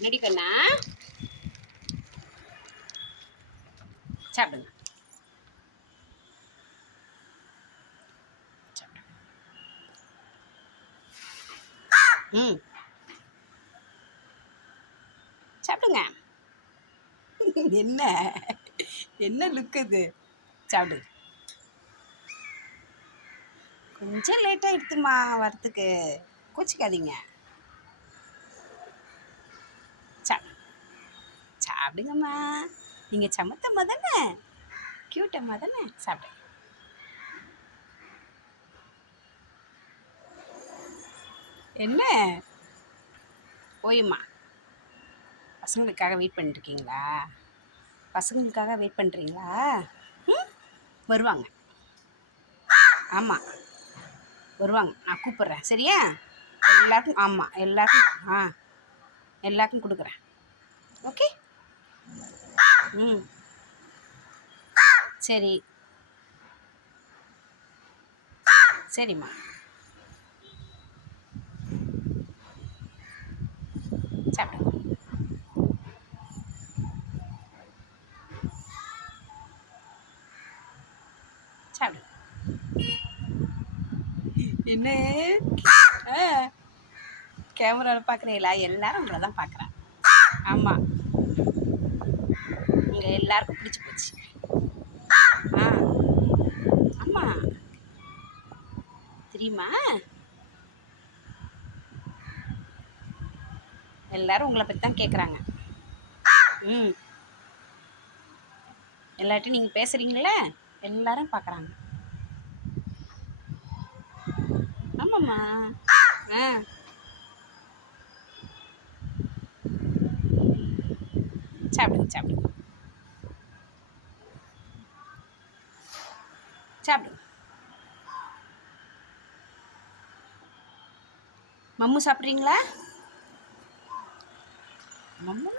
என்னடி கண்ணா சாப்பிடுங்க சாப்பிடுங்க. ம் சாப்பிடுங்க என்ன? என்ன லுக் அது சாப்பிடு கொஞ்சம் லேட்டாக எடுத்துமா வரத்துக்கு கோச்சிக்காதீங்க சாப்பிடு சாப்பிடுங்கம்மா. நீங்கள் சமத்தம்மா தானே க்யூட்டம்மா தானே சாப்பிடுங்க என்ன? ஓய்மா பசங்களுக்காக வெயிட் பண்ணிருக்கீங்களா பசங்களுக்காக வெயிட் பண்ணுறீங்களா ம்? வருவாங்க. ஆமாம் வருவாங்க. நான் கூப்பிட்றேன். சரியா? எல்லாருக்கும் ஆமாம் எல்லாருக்கும் ஆ. எல்லாருக்கும் கொடுக்குறேன். ஓகே? ம். சரி. சரிம்மா. சாப்பிடுங்க சாப்பிடு. என்ன? கேமராவில் பார்க்குறீங்களா எல்லாரும் உங்களை தான் பார்க்குறேன் ஆமாம் உங்கள் எல்லாருக்கும் பிடிச்சி போச்சு. ஆ. ஆமாம் தெரியுமா? எல்லாரும் உங்களை பற்றி தான் கேட்குறாங்க ம். எல்லார்ட்டையும் நீங்கள் பேசுகிறீங்களே எல்லாரும் பார்க்குறாங்க ஆமாம்மா. ஆ. சாப்பிடுங்க சாப்பிடுங்க. சாப்பிடு மம்மு சாப்பிட்றீங்களா மம்மு